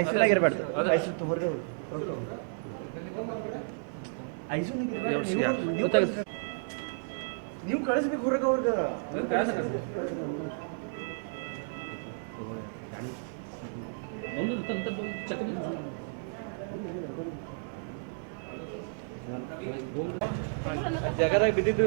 ಐಸಿನಾಗಿರ್ಬಾರ್ದು ice ಹೊರಗೆ ice ನೀವು ಕಳಿಸ್ಬೇಕು ಹೊರಗೆ ಅವ್ರಿಗೆ. ಜಗದಾಗ ಬಿದ್ದಿದ್ದು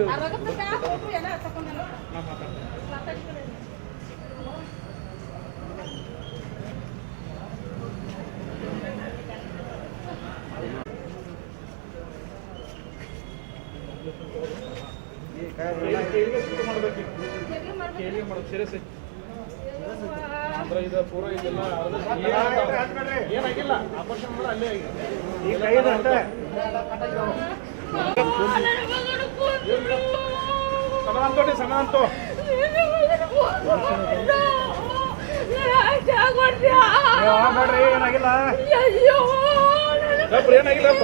ಮಾಡ್ಬೇಕು ಆಪರೇಷನ್ ಕೂಡ ಅಲ್ಲೇ ಆಗಿದೆ ಈ ಕೈದು ಅಷ್ಟೇ. ಸಮಾಧಾನ ತೋಡಿ ಸಮಾಧಾನ ತೋ ಮಾಡ್ರಿ ಏನಾಗಿಲ್ಲ. ಗಪ್ಪ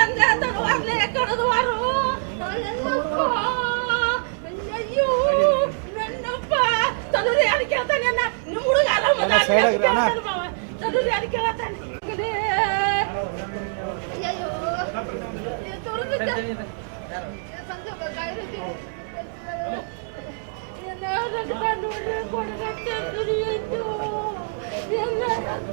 சைடாக அண்ணா ஐயோ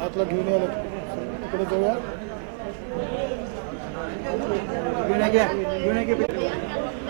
आतला घेऊन या तिकडे जाऊया घेऊन घ्या. घेऊन घ्या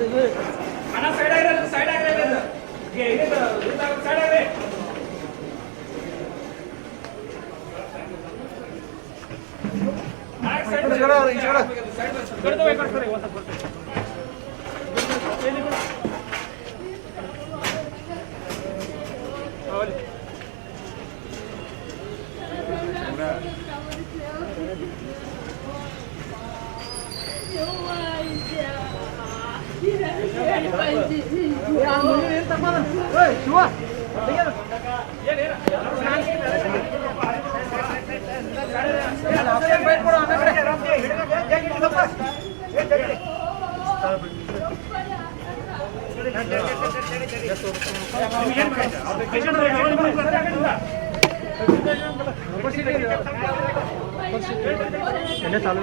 ಮಕ್ಕಳು ಕೂಡ ಚರ್ಚೆ ಕೊಡುತ್ತಾವ चालू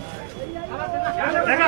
دکا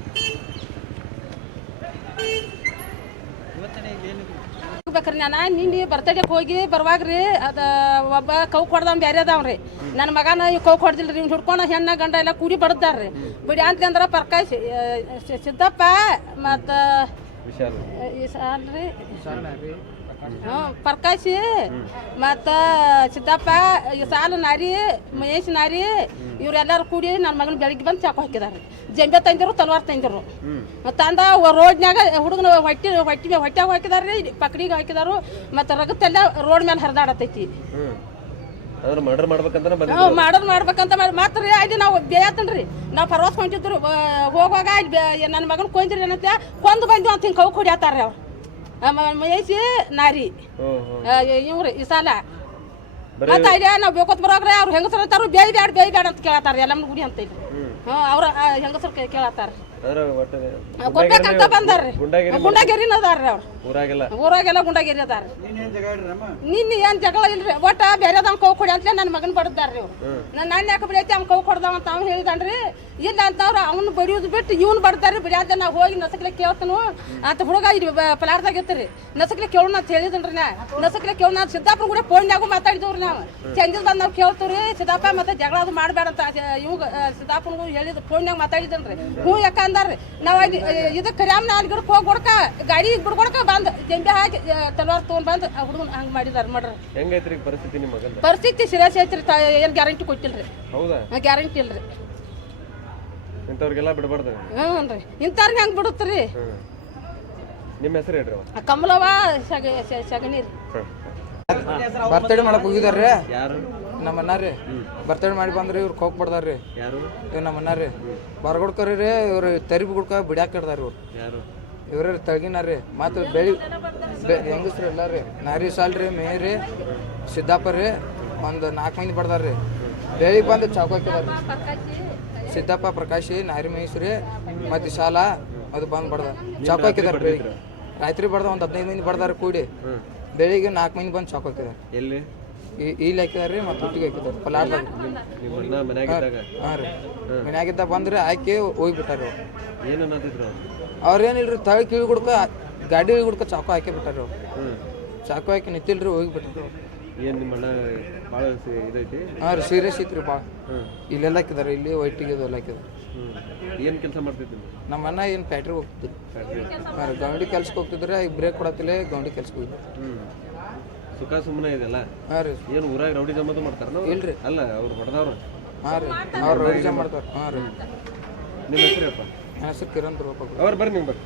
ಬೇಕ್ರಿ ನಾನು. ನಿನ್ನೆ ಬರ್ತಡೇಗೆ ಹೋಗಿ ಬರುವಾಗ್ರಿ ಅದ ಒಬ್ಬ ಕೌ ಕೊಡ್ದವ್ ಬೇರೆ ಅದಾವ್ರಿ ನನ್ನ ಮಗನ ಈ ಕೌ ಕೊಡ್ದಿಲ್ರಿ ಇವ್ನು ಹುಡ್ಕೊಂಡು ಹೆಣ್ಣ ಗಂಡ ಎಲ್ಲ ಕೂಡಿ ರೀ ಬಿಡಿ ಅಂತಂದ್ರ ಅಂದ್ರೆ ಸಿ- ಸಿದ್ದಪ್ಪ ಮತ್ತು ವಿಶಾಲ್ರಿ ಹ್ಞೂ ಮತ್ತ ಮತ್ತು ಸಿದ್ದಪ್ಪ ಸಾಲು ನಾರಿ ಮಹೇಶ್ ನಾರಿ ಇವರೆಲ್ಲರೂ ಕೂಡಿ ನನ್ನ ಮಗನ ಬೆಳಿಗ್ಗೆ ಬಂದು ಚಾಕು ಹಾಕಿದಾರೆ. ಜಂಬೆ ತಂದಿರು ತಲ್ವಾರ್ ತಂದಿರು. ತಂದ ರೋಡ್ನ್ಯಾಗ ಹುಡುಗನ ಹೊಟ್ಟಿ ಹೊಟ್ಟಿ ಹೊಟ್ಟೆಗೆ ಹಾಕಿದಾರೆ ಪಕ್ಡಿಗೆ ಹಾಕಿದಾರು. ಮತ್ತು ರಗತ್ತೆಲ್ಲ ರೋಡ್ ಮೇಲೆ ಹರಿದಾಡತೈತಿ. ಮರ್ಡರ್ ಮಾಡ್ಬೇಕಂತ ಮಾಡಿ ಮಾತ್ರ ರೀ ಅಲ್ಲಿ ನಾವು ಬೇಯತ್ತನ್ರಿ. ನಾವು ಪರ್ವಾಸ್ ಹೊಂಟಿದ್ರು ಹೋಗುವಾಗ ನನ್ನ ಮಗನ ಕೊಂದ್ರಿ ಏನಂತ ಕೊಂದು ಬಂದ್ವಿ ಅಂತ ಹಿಂಗೆ ಕೌ ಕುಡಿಯತ್ತಾರ ಅವ್ರು. ಮಹೇಶಿ ನಾರಿ. ಇವ್ರಿ ಈ ಸಾಲ. ಮತ್ತೆ ಅಲ್ಲಿ ನಾವು ಬೇಕೋತ್ ಬರೋಗ್ರೆ ಅವ್ರು ಹೆಂಗಸರು ಅಂತಾರು ಬೇಯ್ ಬ್ಯಾಡ ಬೇಯ್ ಬ್ಯಾಡ ಅಂತ ಕೇಳತ್ತಾರ. ಎಲ್ಲ ಗುಡಿ ಅಂತ ಇಲ್ಲಿ. ಹ್ಞೂ ಅವ್ರ ಹೆಂಗಸರು ಕೇಳತ್ತಾರ. ಕೊಡ್ಬೇಕಂತ ಬಂದಾರ್ರಿ. ಗುಂಡಾಗಿರಿ ಗುಂಡಾಗಿರಿನ ಅದಾರ್ರಿ ಅವ್ರು. ಊರಾಗೆಲ್ಲ. ಊರಾಗೆಲ್ಲ ಗುಂಡಾಗಿರಿ ಅದಾರ ನೀನೇನ್ ಏನ್ ಜಗಳ ಇಲ್ರಿ? ಒಟ್ಟ ಬೇರೆದವ್ ಕೌ ಕೊಡಿ ಅಂತ ನನ್ನ ಮಗನ ಬಡದಾರ್ರಿ ಅವ್ರು ನನ್ನ ನಾನು ಯಾಕೆ ಬಿಡೈತಿ? ಅವ್ನು ಕೌ ಕೊಡ್ದಾವ ಅಂತ ಅವ್ನು ಹೇಳಿದಾನ್ರಿ. ಇಲ್ಲ ಅಂತವ್ರು ಅವ್ನು ಬಡಿಯೋದು ಬಿಟ್ಟು ಇವ್ನು ಬಡ್ತಾರ್ರಿ ಬಿಡ್ಯಾದ ನಾವು ಹೋಗಿ ನಸಕ್ಲೆ ಕೇಳ್ತನು. ಅಂತ ಹುಡುಗ ಇಲ್ಲಿ ಪಲಾರ್ದಾಗ ಇರ್ತೀರಿ ನಸಕ್ಲೆ ಕೇಳೋಣ ಅಂತ ಹೇಳಿದನ್ರಿ ನಾ. ನಸಕ್ಲೆ ಕೇಳೋಣ ಅಂತ ಸಿದ್ದಾಪುರ ಕೂಡ ಫೋನ್ಯಾಗೂ ಮಾತಾಡಿದವ್ರಿ ನಾವು. ಚಂದಿಲ್ದ ನಾವು ಕೇಳ್ತೀವ್ರಿ. ಸಿದ್ದಾಪ ಮತ್ತೆ ಜಗಳ ಅದು ಮಾಡಬೇಡ ಅಂತ ಇವಾಗ ಸಿದ್ದಾಪುರ್ಗೂ ಹೇಳಿದ್ ಫೋನ್ಯಾಗ ಮಾತಾಡಿದನ್ರಿ. ಹ್ಞೂ ಯಾಕ ಅಂದಾರ್ರಿ ನಾವು ಇದಕ್ಕೆ ಇದು ಕರ್ಯಾಮ್ ನಾಲ್ ಗಿಡಕ್ಕೆ ಹೋಗಿ ಹೊಡ್ಕ ಗಾಡಿ ಬಿಡ್ಕೊಡಕ ಬಂದ್. ಜಂಬೆ ಹಾಕಿ ತಲವಾರ್ ತಗೊಂಡ್ ಬಂದ್ ಆ ಹುಡುಗನ ಹಂಗೆ ಮಾಡಿದಾರೆ ಮಾಡ್ರಿ. ಹೆಂಗೈತ್ರಿ ಪರಿಸ್ಥಿತಿ ನಿಮ್ಮ ಪರಿಸ್ಥಿತಿ ಸಿರಿಯಸ್ ಐತ್ರಿ ಏನು ಗ್ಯಾರಂಟಿ ಕೊಟ್ಟಿಲ್ರಿ. ಹೌದಾ? ಗ್ಯಾರಂಟಿ ಇಲ್ರಿ. ಇಂಥವ್ರಿಗೆಲ್ಲ ಬಿಡಬಾರ್ದು. ಹ್ಞೂ ರೀ ಇಂಥವ್ರನ್ನ ಹಂಗ್ ಬಿಡುತ್ತೀರಿ? ನಿಮ್ಮ ಹೆಸರು ಹೇಳ್ರಿ ಕಮಲವ್ವ ಸಗಣಿ ರೀ. ಬರ್ತಡೇ ಮಾಡಕ್ ಹೋಗಿದಾರ್ರಿ? ಯಾರು? ನಮ್ಮ ಅಣ್ಣಾರಿ ಬರ್ತಡೇ ಮಾಡಿ ಬಂದ್ರಿ ಇವ್ರು ಕೋಕ್ ಬಡ್ದಾರ್ರಿ ಯಾರು? ಇವ್ ನಮ್ಮ ಅಣ್ಣಾರಿ ಬರ್ಗೊಡ್ಕರಿ ರೀ ಇವ್ರು ತರಿಬಿ ಗುಡ್ಕ ಬಿಡ್ಯಾಕ ಹಿಡ್ದಾರ ಇವ್ರು. ಇವ್ರ ತಳಗಿನಾರ್ರಿ ಮತ್ತು ಬೆಳಿ ಹೆಂಗಸ್ರಿ ಎಲ್ಲ ರೀ. ನಾರಿ ಸಾಲ್ ರೀ ಮೇರಿ ಸಿದ್ದಾಪುರ ರೀ ಒಂದು ನಾಲ್ಕು ಮಂದಿ ಬಡ್ದಾರ್ರಿ ಬೆಳಿಗ್ಗೆ ಬಂದು ಚೌಕಾಕಿದಾರ್ರಿ ಸಿದ್ದಪ್ಪ ಪ್ರಕಾಶಿ ನಾರಿ ಮಹೇಶ್ವರಿ ಮತ್ತು ಶಾಲ ಅದು ಬಂದು ಬಡ್ದ ಚಾಕು ಹಾಕಿದಾರೆ ಬೆಳಿಗ್ಗೆ ರಾತ್ರಿ ಬಡ್ದ ಒಂದು ಹದಿನೈದು ಮಂದಿ ಬಡ್ದಾರ ಕೂಡಿ. ಬೆಳಿಗ್ಗೆ ನಾಲ್ಕು ಮಂದಿ ಬಂದು ಚಾಕು ಹಾಕಿದಾರೆ. ಎಲ್ಲಿ? ಈ- ಇಲ್ಲಿ ಹಾಕಿದಾರೆ ಮತ್ತು ಹುಟ್ಟಿಗೆ ಹಾಕಿದಾರೆ ಪಲಾರ್ದಾಗ ನಿಮ್ಮ ಅಣ್ಣ ಮನ್ಯಾಗಿದ್ದಾಗ? ಹಾಂ ರೀ. ಮನ್ಯಾಗಿದ್ದ ಬಂದ್ರೆ ಹಾಕಿ ಹೋಗ್ಬಿಟ್ಟಾರ ಏನು ಅನ್ನತಿದ್ರು ಅವ್ರು? ಅವ್ರೇನಿಲ್ರಿ ತಳಿ ಕಿವಿ ಗುಡ್ಕ ಗಾಡಿ ಗುಡ್ಕ ಚಾಕು ಹಾಕಿ ಬಿಟ್ಟಾರ ಹ್ಮ್. ಚಾಕು ಹಾಕಿ ನಿಂತಿಲ್ರಿ ಹೋಗಿಬಿಟ್ಟಾರ ಏನು ನಿಮ್ಮ ಅಣ್ಣ ಭಾಳ ಇದೈತಿ? ಹಾಂ ರೀ ಸೀರಿಯಸ್ ಐತ್ರಿ ಭಾಳ. ಹ್ಮ್. ಇಲ್ಲೆಲ್ಲ ಹಾಕಿದಾರೆ ಇಲ್ಲಿ ವೈಟಿಗೆ ಎಲ್ಲ ಹಾಕಿದಾರೆ ಹ್ಮ್. ಏನು ಕೆಲಸ ಮಾಡ್ತಿದ್ದೀನಿ ನಮ್ಮ ಅಣ್ಣ ಏನು ಫ್ಯಾಕ್ಟ್ರಿಗೆ ಹೋಗ್ತಿದ್ರು. ಹಾಂ ರೀ ಗೌಂಡಿ ಕೆಲ್ಸಕ್ಕೆ ಹೋಗ್ತಿದ್ರೆ ಈಗ ಬ್ರೇಕ್ ಕೊಡತ್ತಿಲ್ಲ ಗೌಂಡಿ ಕೆಲ್ಸಕ್ಕೆ ಹೋಗಿದ್ರು ಹ್ಮ್. ಸುಖ ಸುಮ್ಮನೆ ಇದೆಲ್ಲ ಹಾಂ ರೀ. ಏನು ಊರಾಗ ರೌಡಿ ಜಮಾತು ಮಾಡ್ತಾರ ಇಲ್ರಿ. ಅಲ್ಲ ಅವ್ರು ಹೊಡೆದವ್ರು. ಹಾಂ ರೀ. ಅವ್ರು ರಿವಿಷನ್ ಮಾಡ್ತಾರೆ. ಹಾಂ ರೀ. ನಿಮ್ಮ ಹೆಸರಪ್ಪ ನನ್ನ ಹೆಸರು ಕಿರಣ್ ತಿರ್ಬೇಕು ಅವ್ರು ಬರ್ರಿ ನೀವು ಬರ್ರಿ.